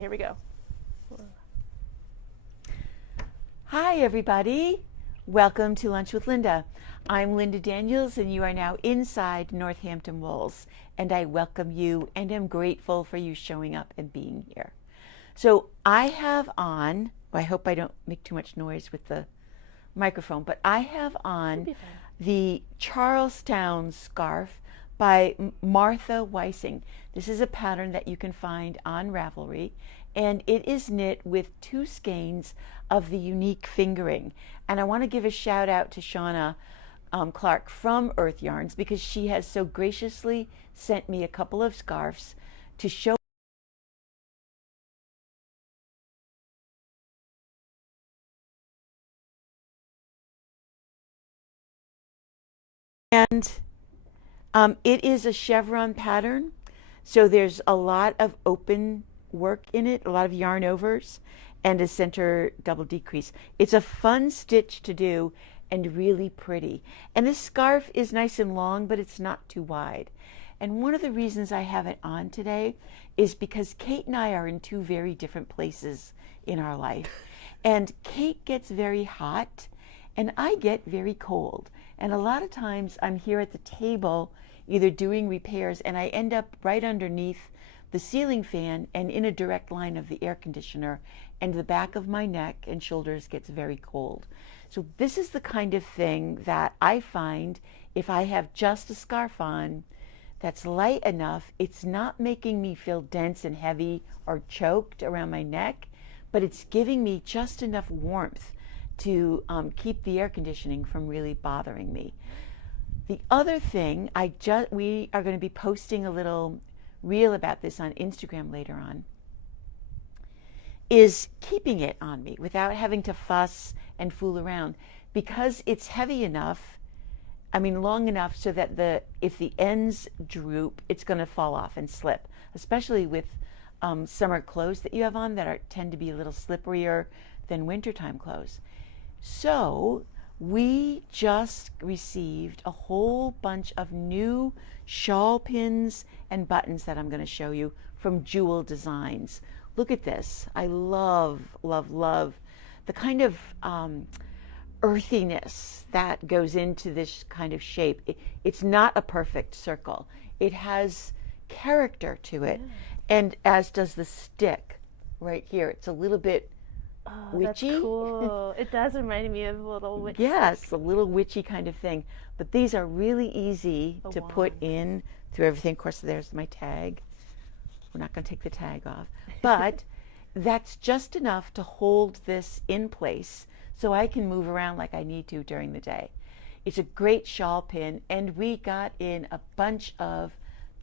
Here we go. Hi, everybody. Welcome to Lunch with Linda. I'm Linda Daniels, and you are now inside Northampton Walls. And I welcome you and am grateful for you showing up and being here. So I have on, I hope I don't make too much noise with the microphone, but I have on the Charlestown scarf by Martha Weissing. This is a pattern that you can find on Ravelry, and it is knit with 2 skeins of the unique fingering. And I want to give a shout out to Shauna Clark from Earth Yarns, because she has so graciously sent me a couple of scarves to show. And it is a chevron pattern, so there's a lot of open work in it, a lot of yarn overs, and a center double decrease. It's a fun stitch to do and really pretty. And this scarf is nice and long, but it's not too wide. And one of the reasons I have it on today is because Kait and I are in 2 very different places in our life. And Kait gets very hot, and I get very cold. And a lot of times I'm here at the table either doing repairs, and I end up right underneath the ceiling fan and in a direct line of the air conditioner, and the back of my neck and shoulders gets very cold. So this is the kind of thing that I find if I have just a scarf on that's light enough, it's not making me feel dense and heavy or choked around my neck, but it's giving me just enough warmth to keep the air conditioning from really bothering me. The other thing, we are going to be posting a little reel about this on Instagram later on, is keeping it on me without having to fuss and fool around, because it's heavy enough, long enough so that if the ends droop, it's going to fall off and slip, especially with summer clothes that you have on that tend to be a little slipperier than wintertime clothes. So we just received a whole bunch of new shawl pins and buttons that I'm going to show you from Jewel Designs. Look at this. I love, love, love the kind of earthiness that goes into this kind of shape. It's not a perfect circle. It has character to it, and as does the stick right here. It's a little bit witchy. That's cool. It does remind me of a little witch. Yes, a little witchy kind of thing. But these are really easy to put in through everything. Of course, there's my tag. We're not going to take the tag off. But that's just enough to hold this in place so I can move around like I need to during the day. It's a great shawl pin, and we got in a bunch of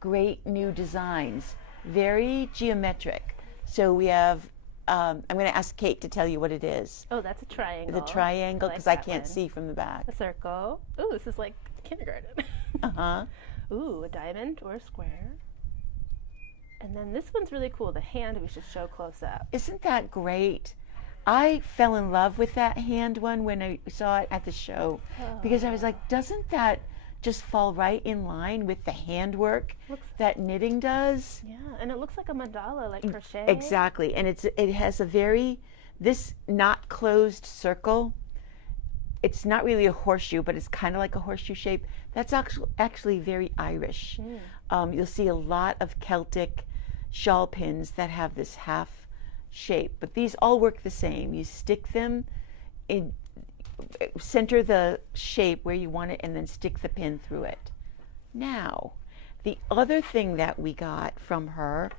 great new designs, very geometric. So we have I'm going to ask Kait to tell you what it is. Oh, that's a triangle. The triangle, because I can't see from the back. A circle. Ooh, this is like kindergarten. Uh-huh. Ooh, a diamond or a square. And then this one's really cool. The hand we should show close up. Isn't that great? I fell in love with that hand one when I saw it at the show, because I was like, doesn't that just fall right in line with the handwork that knitting does? Yeah, and it looks like a mandala, like crochet. Exactly, and it has this not closed circle. It's not really a horseshoe, but it's kind of like a horseshoe shape. That's actually very Irish. You'll see a lot of Celtic shawl pins that have this half shape, but these all work the same. You stick them in, center the shape where you want it, and then stick the pin through it. Now, the other thing that we got from her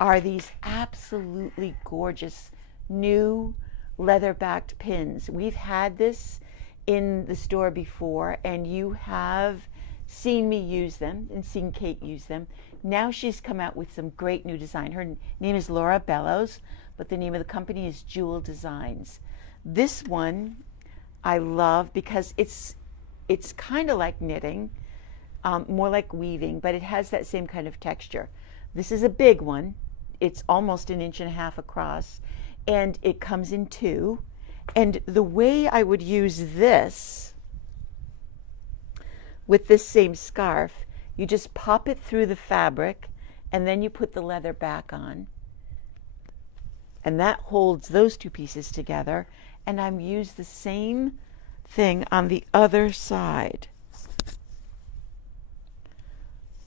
are these absolutely gorgeous new leather-backed pins. We've had this in the store before, and you have seen me use them and seen Kait use them. Now she's come out with some great new design. Her name is Laura Bellows, but the name of the company is Jewel Designs. This one I love because it's kind of like knitting, more like weaving, but it has that same kind of texture. This is a big one. It's almost 1.5 inches across, and it comes in 2. And the way I would use this with this same scarf, you just pop it through the fabric, and then you put the leather back on. and that holds those two pieces together. And I'm used the same thing on the other side.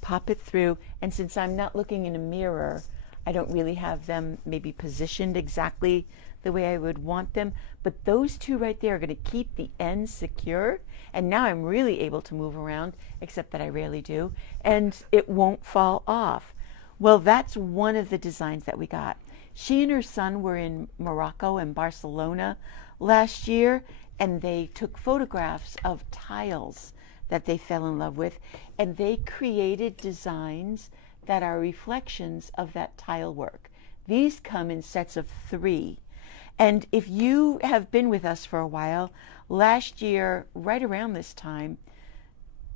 Pop it through, and since I'm not looking in a mirror, I don't really have them maybe positioned exactly the way I would want them, but those two right there are going to keep the ends secure, and now I'm really able to move around, except that I rarely do, and it won't fall off. Well, that's one of the designs that we got. She and her son were in Morocco and Barcelona last year, and they took photographs of tiles that they fell in love with, and they created designs that are reflections of that tile work. These come in sets of 3. And if you have been with us for a while, last year, right around this time,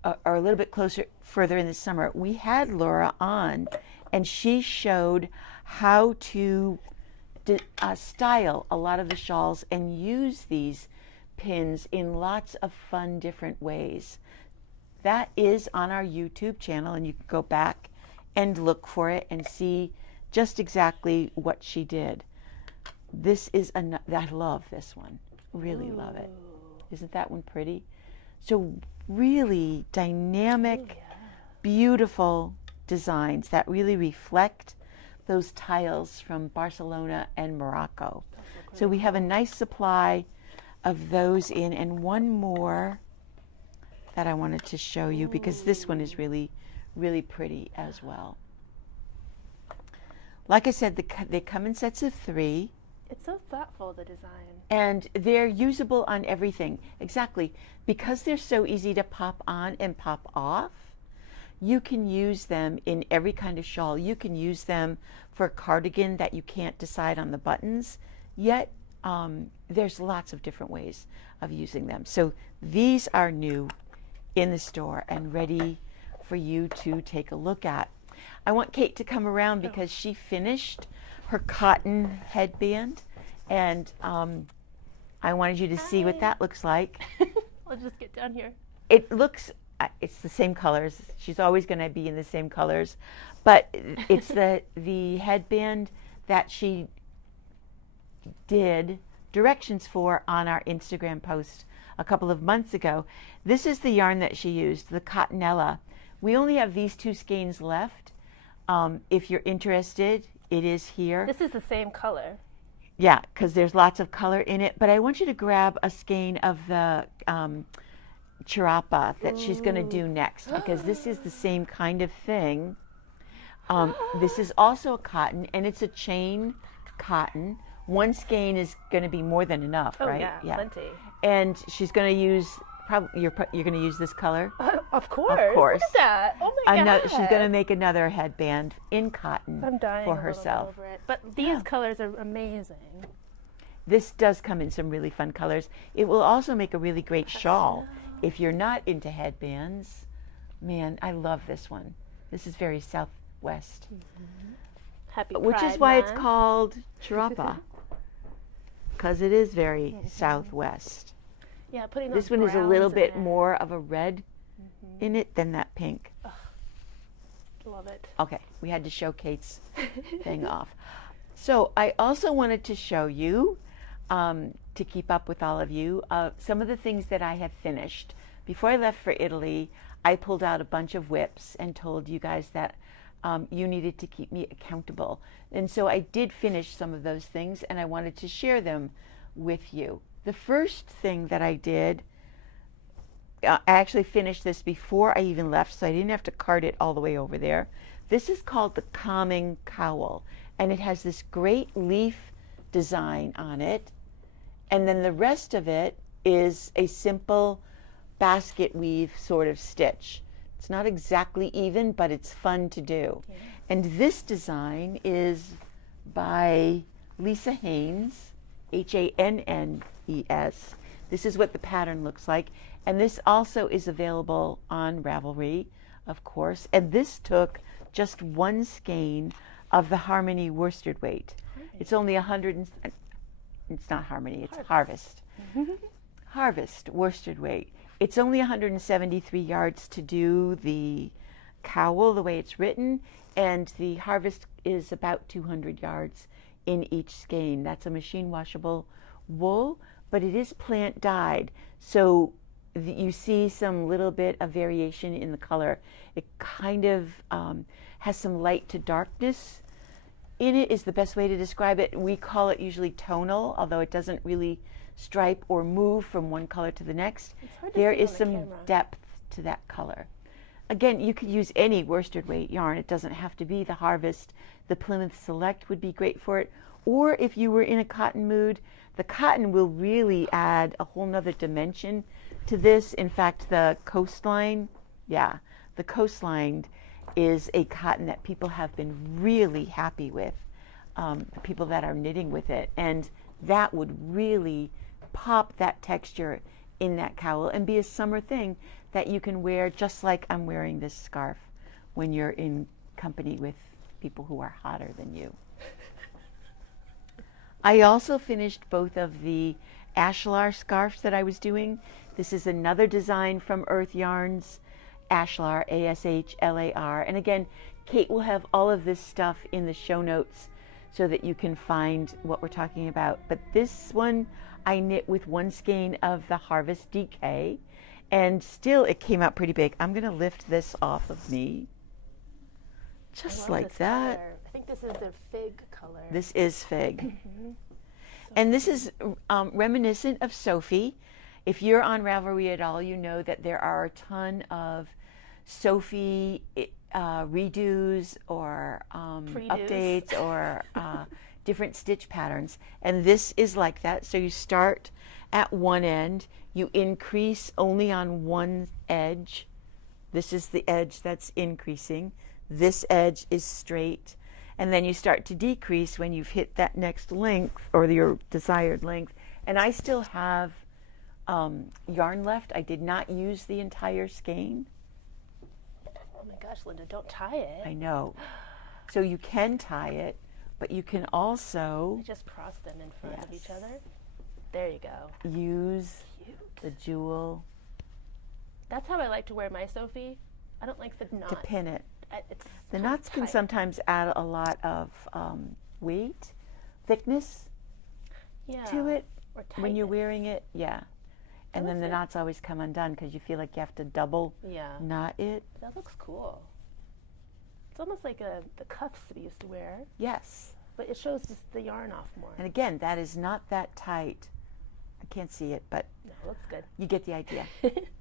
or a little bit closer, further in the summer, we had Laura on, and she showed how to style a lot of the shawls and use these pins in lots of fun, different ways. That is on our YouTube channel, and you can go back and look for it and see just exactly what she did. This is I love this one. Really love it. Isn't that one pretty? So really dynamic, beautiful designs that really reflect those tiles from Barcelona and Morocco. So we have a nice supply of those in, and one more that I wanted to show you because this one is really, really pretty as well. Like I said, they come in sets of 3. It's so thoughtful, the design. And they're usable on everything. Exactly. Because they're so easy to pop on and pop off, you can use them in every kind of shawl. You can use them for a cardigan that you can't decide on the buttons yet. There's lots of different ways of using them. So these are new in the store and ready for you to take a look at. I want Kait to come around because she finished her cotton headband, and I wanted you to see what that looks like. I'll just get down here. It looks, it's the same colors. She's always going to be in the same colors, but it's the headband that she did directions for on our Instagram post a couple of months ago. This is the yarn that she used, the Cottonella. We only have these 2 skeins left. If you're interested, it is here. This is the same color. Yeah, because there's lots of color in it. But I want you to grab a skein of the Chirapa that she's going to do next, because this is the same kind of thing. This is also a cotton, and it's a chain cotton. 1 skein is going to be more than enough, right? Yeah, plenty. And she's going to use, you're going to use this color? Of course. Of course. Look at that. Oh my God. She's going to make another headband in cotton I'm dying for a little bit herself. over it. But these colors are amazing. This does come in some really fun colors. It will also make a really great shawl. If you're not into headbands, man, I love this one. This is very Southwest. Happy Which Pride is why Month. it's called Chirapa, because it is very Southwest. Yeah, putting This those one is a little browns in bit there. more of a red in it than that pink. Love it. Okay, we had to show Kait's thing off. So I also wanted to show you, to keep up with all of you, some of the things that I have finished. Before I left for Italy, I pulled out a bunch of whips and told you guys that you needed to keep me accountable. And so I did finish some of those things, and I wanted to share them with you. The first thing that I did, I actually finished this before I even left, so I didn't have to cart it all the way over there. This is called the Calming Cowl, and it has this great leaf design on it, and then the rest of it is a simple basket weave sort of stitch. It's not exactly even, but it's fun to do. Yeah. And this design is by Lisa Haynes, Hannes. This is what the pattern looks like. And this also is available on Ravelry, of course. And this took just 1 skein of the Harmony worsted weight. Right. It's only it's not Harmony, it's Harvest. Harvest worsted weight. It's only 173 yards to do the cowl the way it's written, and the Harvest is about 200 yards in each skein. That's a machine washable wool, but it is plant dyed. So you see some little bit of variation in the color. It kind of has some light to darkness in it, is the best way to describe it. We call it usually tonal, although it doesn't really stripe or move from one color to the next. There is some depth to that color. Again, you could use any worsted weight yarn. It doesn't have to be the Harvest. The Plymouth Select would be great for it. Or if you were in a cotton mood, the cotton will really add a whole nother dimension to this. In fact, the Coastline, the Coastline is a cotton that people have been really happy with, the people that are knitting with it. And that would really pop that texture in that cowl and be a summer thing that you can wear, just like I'm wearing this scarf when you're in company with people who are hotter than you. I also finished both of the ashlar scarves that I was doing. This is another design from Earth Yarns, ashlar, A-S-H-L-A-R. And again, Kait will have all of this stuff in the show notes so that you can find what we're talking about. But this one I knit with one skein of the Harvest DK, and still it came out pretty big. I'm going to lift this off of me, just like that. Color. I think this is their fig color. This is fig. And this is reminiscent of Sophie. If you're on Ravelry at all, you know that there are a ton of Sophie redos or updates or different stitch patterns. And this is like that. So you start at one end, you increase only on one edge. This is the edge that's increasing. This edge is straight. And then you start to decrease when you've hit that next length or your desired length. And I still have yarn left. I did not use the entire skein. Oh my gosh, Linda, don't tie it. I know. So you can tie it, but you can also just cross them in front of each other. There you go. Use the jewel. That's how I like to wear my Sophie. I don't like the knot. To pin it. The kind knots can sometimes add a lot of weight, thickness to it when you're wearing it. Yeah. And then the knots always come undone because you feel like you have to double knot it. That looks cool. It's almost like the cuffs we used to wear. Yes. But it shows just the yarn off more. And again, that is not that tight. I can't see it, but no, it looks good. You get the idea.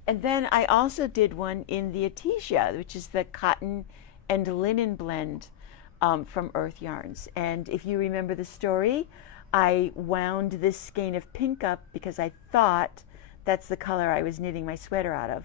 And then I also did one in the Artesia, which is the cotton and linen blend from Earth Yarns. And if you remember the story, I wound this skein of pink up because I thought that's the color I was knitting my sweater out of,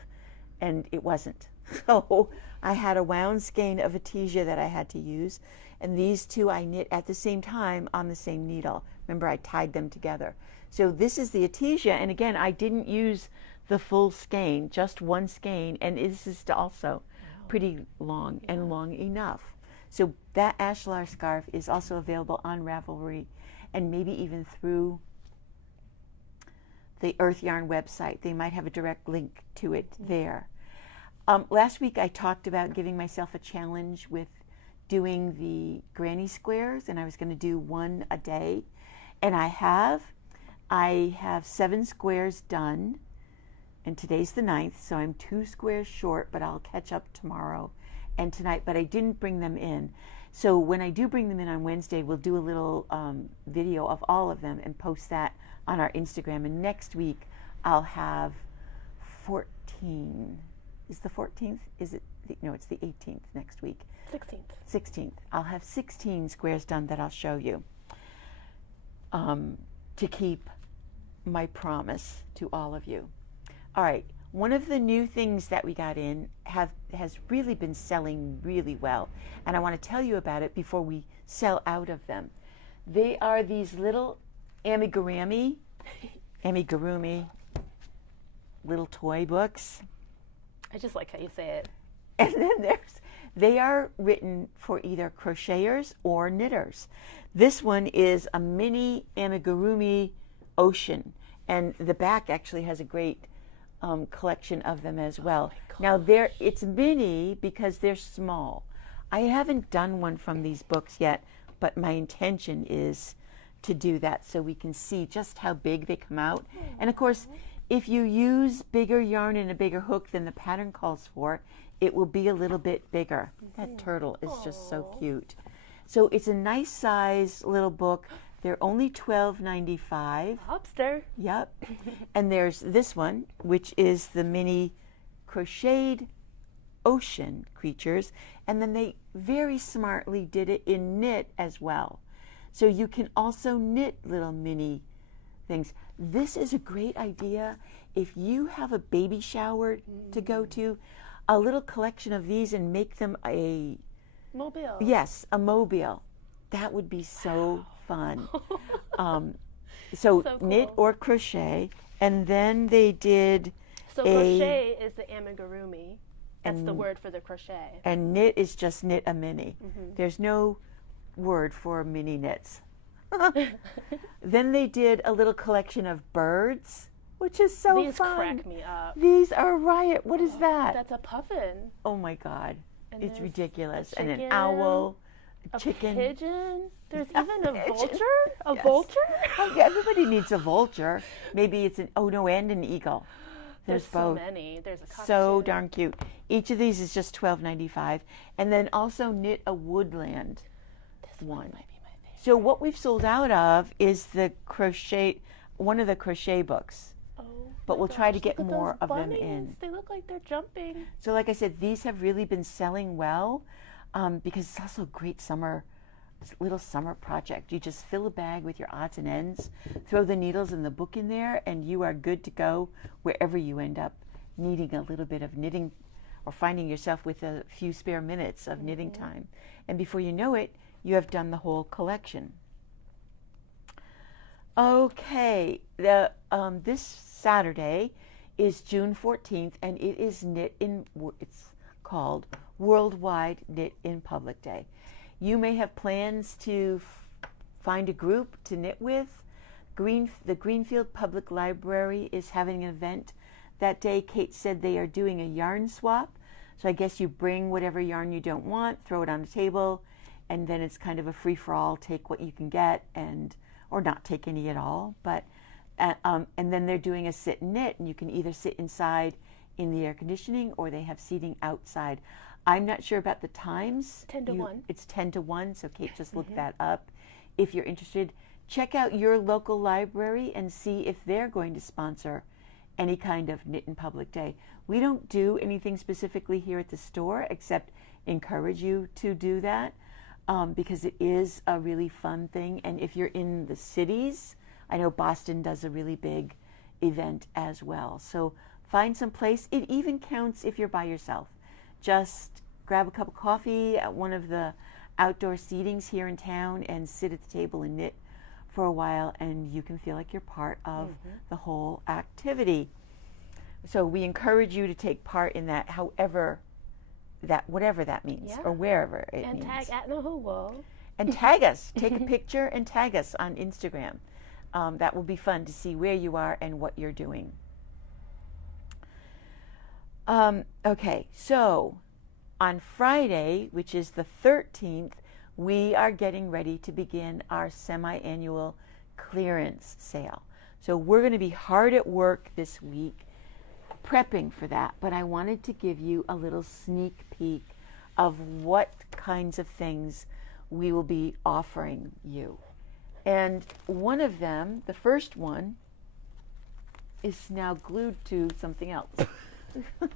and it wasn't. So I had a wound skein of Artesia that I had to use, and these two I knit at the same time on the same needle. Remember, I tied them together. So this is the Artesia, and again, I didn't use the full skein, just one skein, and this is also pretty long and long enough. So that ashlar scarf is also available on Ravelry, and maybe even through the Earth Yarn website. They might have a direct link to it there. Last week I talked about giving myself a challenge with doing the granny squares, and I was going to do one a day, and I have 7 squares done, and today's the 9th, so I'm 2 squares short, but I'll catch up tomorrow and tonight. But I didn't bring them in, so when I do bring them in on Wednesday, we'll do a little video of all of them and post that on our Instagram. And next week I'll have 14. Is the 14th? Is it? No, it's the 18th next week. 16th. I'll have 16 squares done that I'll show you to keep my promise to all of you. All right. One of the new things that we got in has really been selling really well, and I want to tell you about it before we sell out of them. They are these little Amigurumi little toy books. I just like how you say it. And then they are written for either crocheters or knitters. This one is a mini Amigurumi ocean, and the back actually has a great collection of them as well. Now it's mini because they're small. I haven't done one from these books yet, but my intention is to do that so we can see just how big they come out. And of course, if you use bigger yarn and a bigger hook than the pattern calls for, it will be a little bit bigger. That turtle is just so cute. So it's a nice size little book. They're only $12.95. Lobster. Yep. And there's this one, which is the mini crocheted ocean creatures. And then they very smartly did it in knit as well. So you can also knit little mini things. This is a great idea if you have a baby shower to go to, a little collection of these and make them a mobile. Yes, a mobile. That would be so fun. So cool. Knit or crochet, and then they did crochet is the amigurumi. That's the word for the crochet. And knit is just knit a mini. There's no word for mini knits. Then they did a little collection of birds, which is so These fun. crack me up. These are a riot. What is that? That's a puffin. Oh my God. And It's there's ridiculous. a And an chicken, owl, a A chicken. pigeon. There's even a pigeon. vulture. A Yes. vulture. Oh, yeah, everybody needs a vulture. Maybe it's and an eagle. There's so both. many. There's a cockatoo. So darn cute. Each of these is just $12.95. And then also Knit a Woodland one. Might be my favorite. So what we've sold out of is one of the crochet books. Oh, But my we'll try to gosh, get look at more those of them bunnies. in. They look like they're jumping. So like I said, these have really been selling well because it's also a great little summer project. You just fill a bag with your odds and ends, throw the needles and the book in there, and you are good to go wherever you end up needing a little bit of knitting or finding yourself with a few spare minutes of knitting time. And before you know it, you have done the whole collection. Okay, this Saturday is June 14th, and it is it's called Worldwide Knit in Public Day. You may have plans to find a group to knit with. The Greenfield Public Library is having an event that day. Kait said they are doing a yarn swap. So I guess you bring whatever yarn you don't want, throw it on the table, and then it's kind of a free-for-all, take what you can get, or not take any at all. But and then they're doing a sit and knit, and you can either sit inside in the air conditioning or they have seating outside. I'm not sure about the times. 10 to 1. It's 10 to 1, so Kait just looked that up. If you're interested, check out your local library and see if they're going to sponsor any kind of Knit in Public Day. We don't do anything specifically here at the store except encourage you to do that because it is a really fun thing. And if you're in the cities, I know Boston does a really big event as well. So find some place. It even counts if you're by yourself. Just grab a cup of coffee at one of the outdoor seatings here in town and sit at the table and knit for a while, and you can feel like you're part of the whole activity. So we encourage you to take part in that, whatever that means, or wherever it means. And tag at Nahuwal. And tag us. Take a picture and tag us on Instagram. That will be fun to see where you are and what you're doing. Okay, so on Friday, which is the 13th, we are getting ready to begin our semi-annual clearance sale. So we're going to be hard at work this week prepping for that, but I wanted to give you a little sneak peek of what kinds of things we will be offering you. And one of them, the first one, is now glued to something else.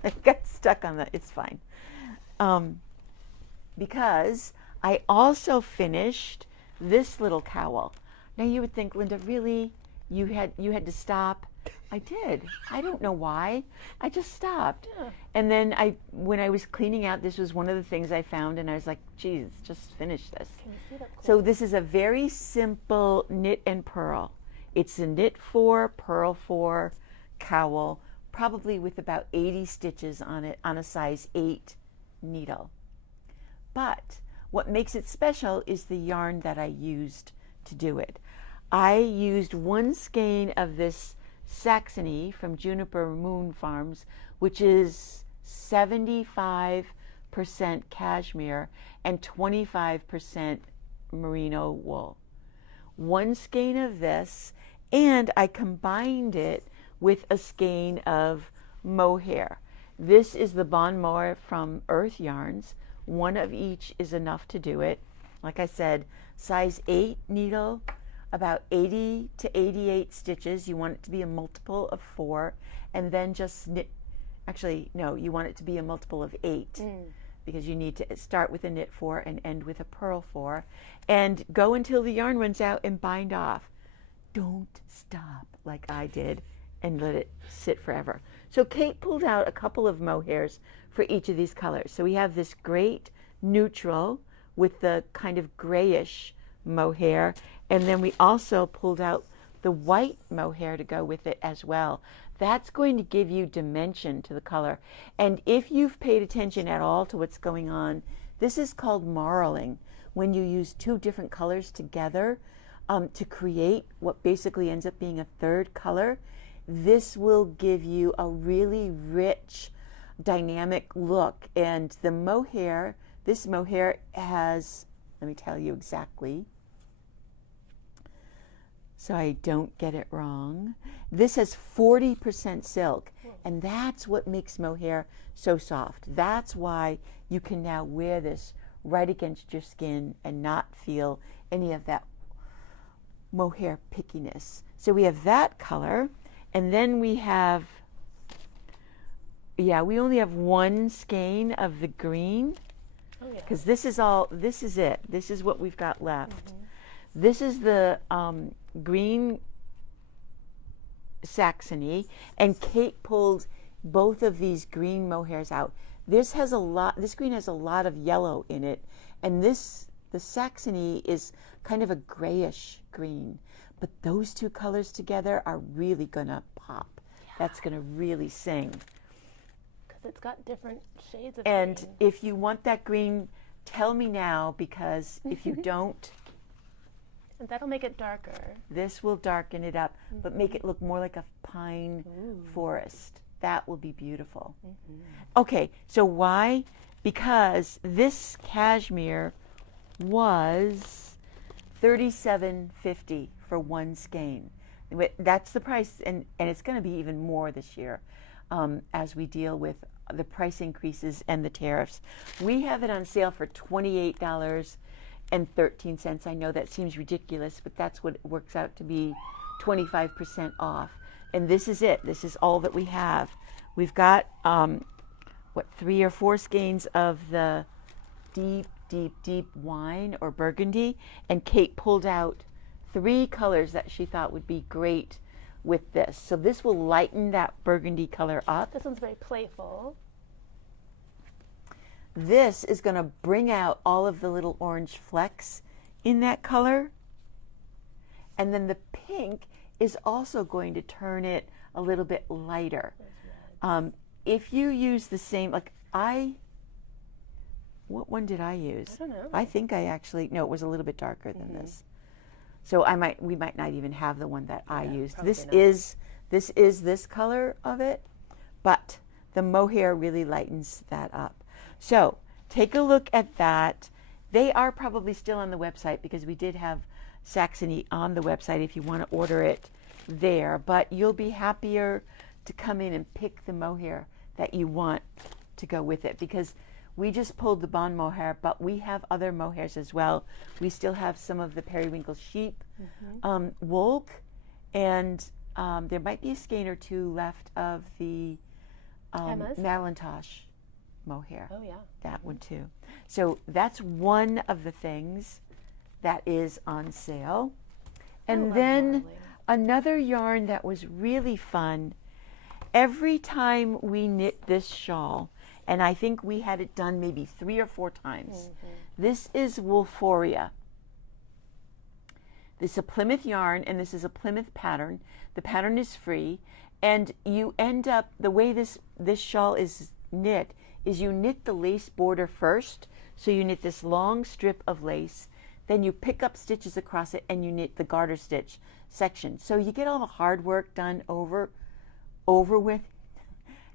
I got stuck on that. It's fine. Because I also finished this little cowl. Now you would think, Linda, really? You had to stop? I did. I don't know why. I just stopped. Yeah. And then when I was cleaning out, this was one of the things I found, and I was like, geez, just finish this. Can you see that? So this is a very simple knit and purl. It's a knit 4, purl 4 cowl, probably with about 80 stitches on it on a size 8 needle. But what makes it special is the yarn that I used to do it. I used 1 skein of this Saxony from Juniper Moon Farms, which is 75% cashmere and 25% merino wool. 1 skein of this, and I combined it with a skein of mohair. This is the Bon Mohair from Earth Yarns. 1 of each is enough to do it. Like I said, size 8 needle, about 80 to 88 stitches. You want it to be a multiple of 4, and then just knit. Actually, no, you want it to be a multiple of 8 because you need to start with a knit 4 and end with a purl 4, and go until the yarn runs out and bind off. Don't stop like I did and let it sit forever. So Kait pulled out a couple of mohairs for each of these colors. So we have this great neutral with the kind of grayish mohair, and then we also pulled out the white mohair to go with it as well. That's going to give you dimension to the color. And if you've paid attention at all to what's going on, this is called marling, when you use 2 different colors together to create what basically ends up being a 3rd color. This will give you a really rich, dynamic look. And the mohair, this mohair has, let me tell you exactly, so I don't get it wrong. This has 40% silk, and that's what makes mohair so soft. That's why you can now wear this right against your skin and not feel any of that mohair pickiness. So we have that color, and then we have, we only have 1 skein of the green, because this is it. This is what we've got left. This is the green Saxony, and Kait pulled both of these green mohairs out. This green has a lot of yellow in it, and the Saxony is kind of a grayish green. But those 2 colors together are really gonna pop. Yeah. That's gonna really sing. Because it's got different shades of and green. If you want that green, tell me now, because if you don't, and that'll make it darker. This will darken it up, but make it look more like a pine forest. That will be beautiful. Okay, so why? Because this cashmere was $37.50 for 1 skein. That's the price, and it's going to be even more this year as we deal with the price increases and the tariffs. We have it on sale for $28.13. I know that seems ridiculous, but that's what it works out to be, 25% off. And this is it. This is all that we have. We've got 3 or 4 skeins of the deep wine or burgundy, and Kait pulled out 3 colors that she thought would be great with this. So this will lighten that burgundy color up. This one's very playful. This is going to bring out all of the little orange flecks in that color. And then the pink is also going to turn it a little bit lighter. If you use the same, what one did I use? I don't know. I think I actually, no, it was a little bit darker than this. So we might not even have the one that I used. This is this color of it, but the mohair really lightens that up. So take a look at that. They are probably still on the website because we did have Saxony on the website if you want to order it there, but you'll be happier to come in and pick the mohair that you want to go with it, because we just pulled the Bon Mohair, but we have other mohairs as well. We still have some of the periwinkle sheep wool, and there might be a skein or 2 left of the Malintosh mohair. Oh yeah. That one too. So that's one of the things that is on sale. And then another yarn that was really fun, every time we knit this shawl, and I think we had it done maybe 3 or 4 times. This is Wolforia. This is a Plymouth yarn, and this is a Plymouth pattern. The pattern is free, and you end up, the way this shawl is knit, is you knit the lace border first. So you knit this long strip of lace, then you pick up stitches across it, and you knit the garter stitch section. So you get all the hard work done over with.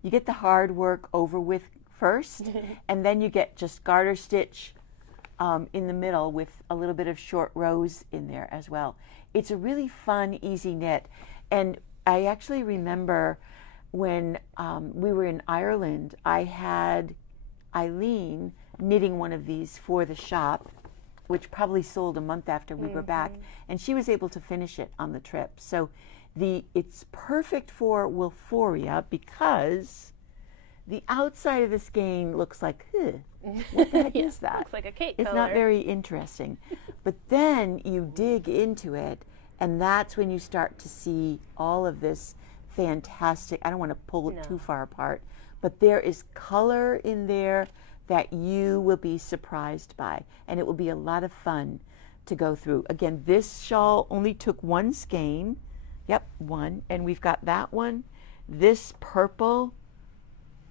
You get the hard work over with first, and then you get just garter stitch in the middle with a little bit of short rows in there as well. It's a really fun, easy knit. And I actually remember when we were in Ireland, I had Eileen knitting one of these for the shop, which probably sold a month after we were back, and she was able to finish it on the trip. So it's perfect for Wilforia because the outside of the skein looks like, what the heck is that? Looks like a Kait It's color. not very interesting. But then you dig into it, and that's when you start to see all of this fantastic, I don't want to pull it too far apart, but there is color in there that you will be surprised by, and it will be a lot of fun to go through. Again, this shawl only took one skein. Yep, one. And we've got that one. This purple,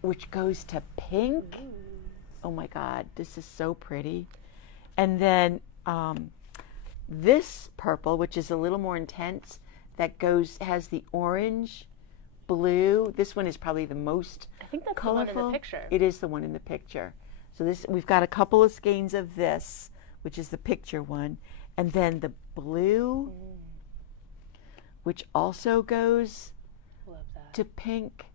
which goes to pink. Oh my God, this is so pretty. And then this purple, which is a little more intense, that has the orange, blue. This one is probably the most I think that's colorful. the one in the picture. It is the one in the picture. So we've got a couple of skeins of this, which is the picture one, and then the blue, which also goes Love that. to pink.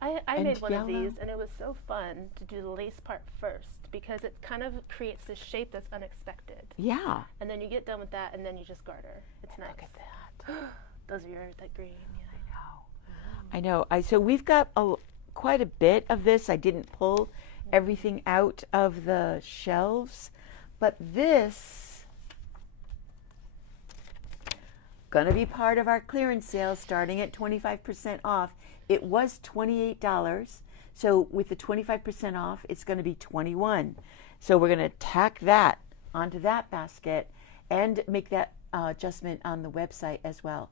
I and made one yellow. of these, and it was so fun to do the lace part first because it kind of creates this shape that's unexpected. Yeah. And then you get done with that, and then you just garter. It's nice. Look at that. Those are that green. Yeah. I know. So we've got quite a bit of this. I didn't pull everything out of the shelves, but this gonna be part of our clearance sale starting at 25% off. It was $28, so with the 25% off, it's going to be $21. So we're going to tack that onto that basket and make that adjustment on the website as well.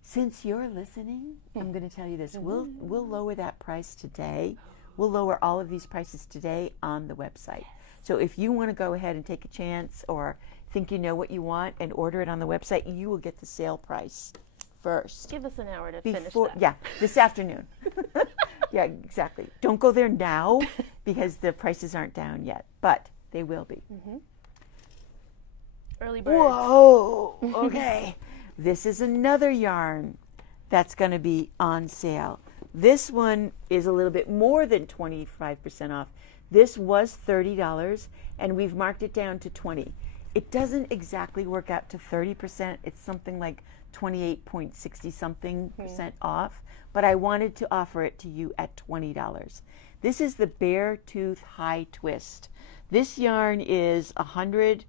Since you're listening, I'm going to tell you this: we'll lower that price today. We'll lower all of these prices today on the website. So if you want to go ahead and take a chance, or think you know what you want and order it on the website, you will get the sale price first. Give us an hour to finish that. Yeah, this afternoon. Yeah, exactly. Don't go there now because the prices aren't down yet, but they will be. Early birds. Whoa, okay. This is another yarn that's going to be on sale. This one is a little bit more than 25% off. This was $30, and we've marked it down to $20. It doesn't exactly work out to 30%. It's something like 28.60 something percent off, but I wanted to offer it to you at $20. This is the Bear Tooth High Twist. This yarn is 100%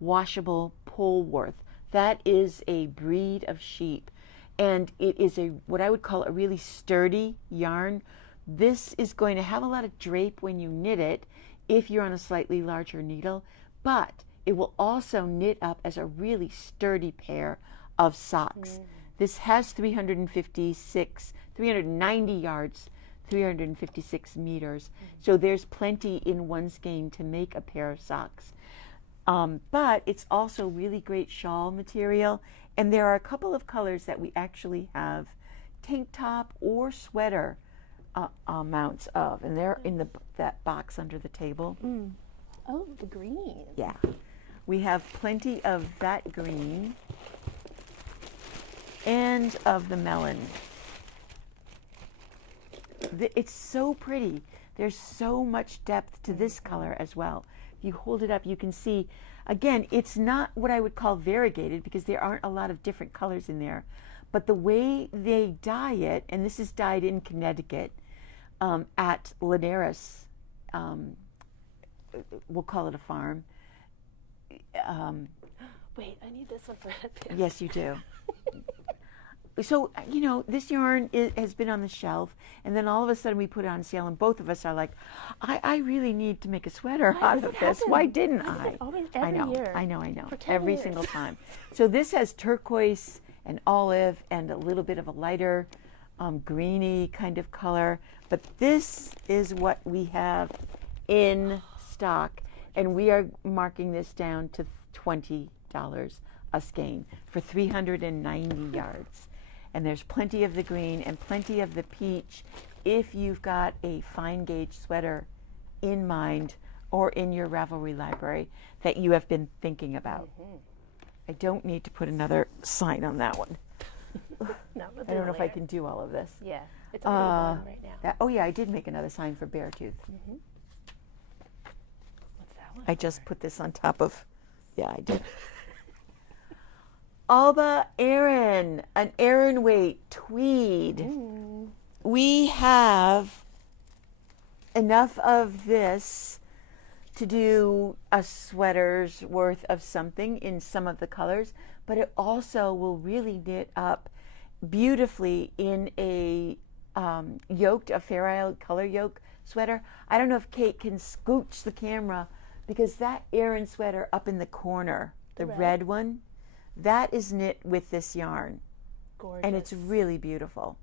washable Polworth. That is a breed of sheep, and it is what I would call a really sturdy yarn. This is going to have a lot of drape when you knit it if you're on a slightly larger needle, but it will also knit up as a really sturdy pair of socks. This has 390 yards, 356 meters. So there's plenty in one skein to make a pair of socks. But it's also really great shawl material. And there are a couple of colors that we actually have tank top or sweater amounts of. And they're in that box under the table. Oh, the green. Yeah. We have plenty of that green and of the melon. It's so pretty. There's so much depth to this color as well. If you hold it up, you can see, again, it's not what I would call variegated because there aren't a lot of different colors in there. But the way they dye it, and this is dyed in Connecticut at Linares, we'll call it a farm. Wait, I need this one for headband. Yes, you do. So, this yarn has been on the shelf, and then all of a sudden we put it on sale, and both of us are like, I really need to make a sweater out of this. Why didn't I? Every year. I know. For 10 Every years. single time. So this has turquoise and olive and a little bit of a lighter greeny kind of color. But this is what we have in stock, and we are marking this down to $20 a skein for 390 yards. And there's plenty of the green and plenty of the peach if you've got a fine gauge sweater in mind or in your Ravelry library that you have been thinking about. I don't need to put another sign on that one. I don't know if I can do all of this. Yeah, it's already done right now. Oh yeah, I did make another sign for Beartooth. What's that one? I just put this on top of, yeah, I did. Alba Aran, an Aran weight tweed. We have enough of this to do a sweater's worth of something in some of the colors, but it also will really knit up beautifully in a yoked, a Fair Isle color yoke sweater. I don't know if Kait can scooch the camera, because that Aran sweater up in the corner, the red one, that is knit with this yarn. Gorgeous. And it's really beautiful.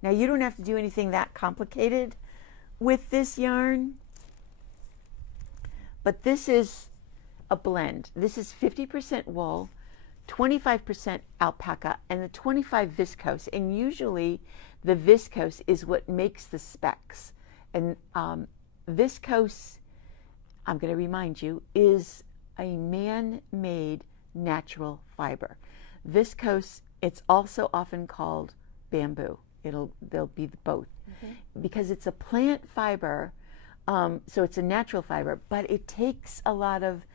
Now you don't have to do anything that complicated with this yarn, but this is a blend. This is 50% wool, 25% alpaca, and the 25 viscose. And usually the viscose is what makes the specs. And viscose, I'm going to remind you, is a man-made natural fiber. Viscose, it's also often called bamboo. They'll be both, because it's a plant fiber. So it's a natural fiber, but it takes a lot of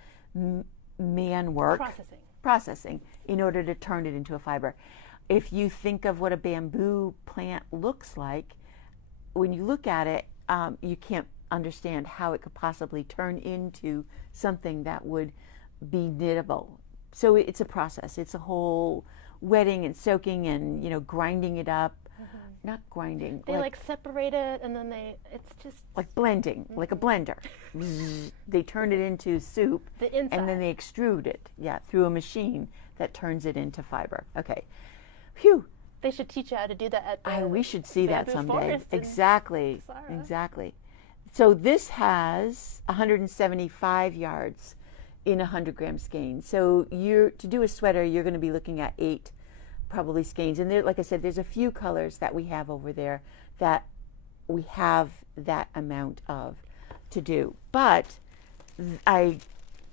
man work, processing in order to turn it into a fiber. If you think of what a bamboo plant looks like, when you look at it, you can't understand how it could possibly turn into something that would be knittable. So it's a process. It's a whole wetting and soaking and, grinding it up. Not grinding. They like separate it, and then it's just like blending, like a blender. They turn it into soup, the inside, and then they extrude it, through a machine that turns it into fiber. Okay, phew. They should teach you how to do that at the we should see that someday. Exactly, Sarah. exactly. So this has 175 yards in 100 gram skein. So to do a sweater, you're going to be looking at 8 probably skeins. And there, like I said, there's a few colors that we have over there that we have that amount of to do. But I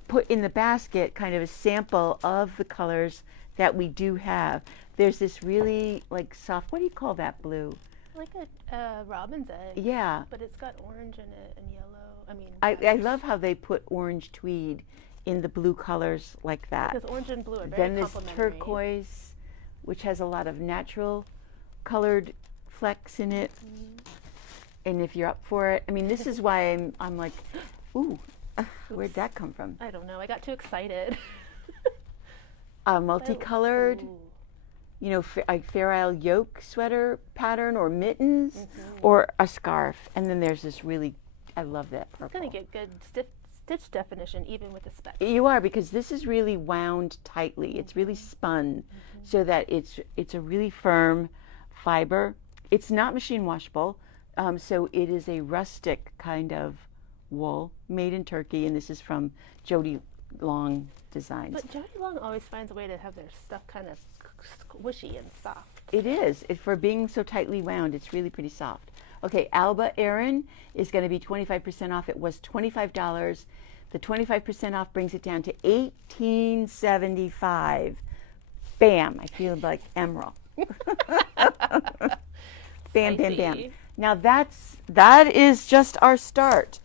put in the basket kind of a sample of the colors that we do have. There's this really soft, what do you call that blue? Like a robin's egg. Yeah. But it's got orange in it and yellow. I love how they put orange tweed in the blue colors like that. Because orange and blue are very Then this complementary. turquoise, which has a lot of natural colored flecks in it. And if you're up for it, this is why I'm like, ooh, where'd that come from? I don't know. I got too excited. Multicolored, a Fair Isle yoke sweater pattern, or mittens, or a scarf. And then there's this really, I love that purple. It's going to get good stitch definition even with the specs. You are, because this is really wound tightly. It's really spun so that it's a really firm fiber. It's not machine washable, so it is a rustic kind of wool made in Turkey, and this is from Jody Long Designs. But Jody Long always finds a way to have their stuff kind of squishy and soft. It is. For being so tightly wound, it's really pretty soft. Okay, Alba Aran is going to be 25% off. It was $25. The 25% off brings it down to $18.75. Bam! I feel like Emerald. Bam, bam, bam. Now that is just our start.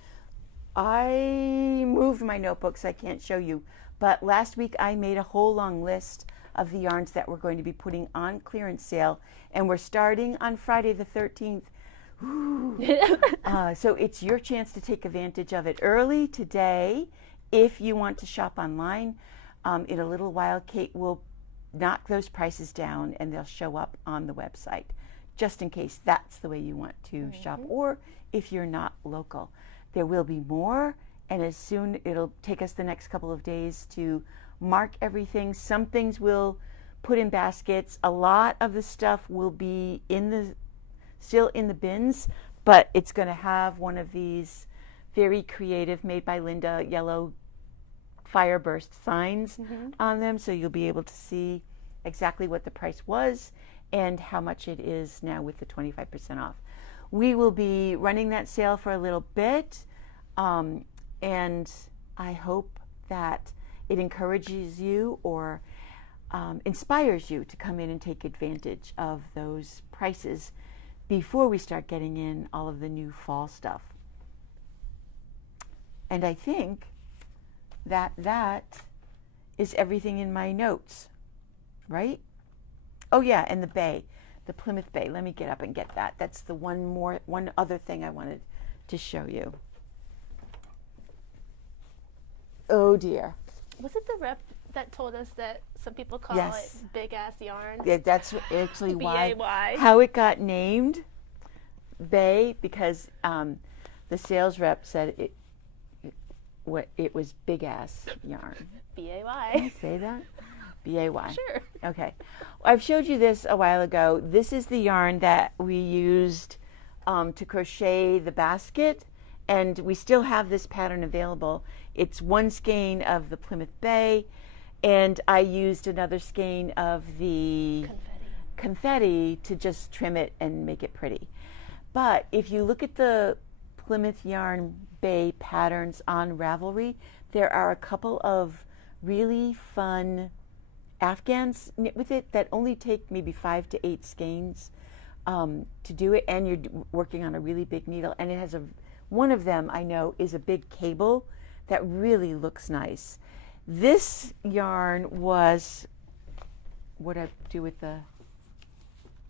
I moved my notebooks. I can't show you, but last week I made a whole long list of the yarns that we're going to be putting on clearance sale, and we're starting on Friday the 13th. So it's your chance to take advantage of it early today. If you want to shop online, in a little while, Kait will knock those prices down and they'll show up on the website, just in case that's the way you want to shop, or if you're not local. There will be more, and it'll take us the next couple of days to mark everything. Some things we'll put in baskets. A lot of the stuff will be still in the bins, but it's going to have one of these very creative, made by Linda, yellow fireburst signs on them, so you'll be able to see exactly what the price was and how much it is now with the 25% off. We will be running that sale for a little bit. And I hope that it encourages you or inspires you to come in and take advantage of those prices before we start getting in all of the new fall stuff. And I think that is everything in my notes, right? Oh yeah, and the bay, the Plymouth Bay. Let me get up and get that. That's the one other thing I wanted to show you. Oh dear. Was it the rep that told us that some people call Yes. it big ass yarn? Yeah, that's actually why B-A-Y. how it got named Bay, because the sales rep said it was big ass yarn. Can I B-A-Y. say that? B-A-Y. Sure. Okay. I've showed you this a while ago. This is the yarn that we used to crochet the basket, and we still have this pattern available. It's one skein of the Plymouth Bay, and I used another skein of the confetti to just trim it and make it pretty. But if you look at the Plymouth Yarn Bay patterns on Ravelry, there are a couple of really fun afghans knit with it that only take maybe 5 to 8 skeins to do it, and you're working on a really big needle. And it has one of them I know is a big cable that really looks nice. This yarn was, what I do with the,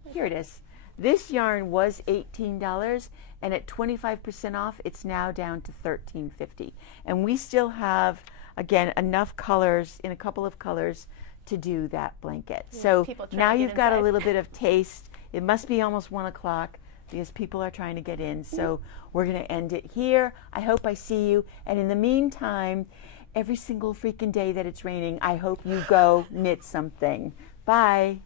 here it is. This yarn was $18, and at 25% off, it's now down to $13.50. And we still have, again, enough colors, in a couple of colors, to do that blanket. Yeah, so people trying now to get you've got a inside. little bit of taste. It must be almost 1 o'clock because people are trying to get in. So we're going to end it here. I hope I see you. And in the meantime, every single freaking day that it's raining, I hope you go knit something. Bye.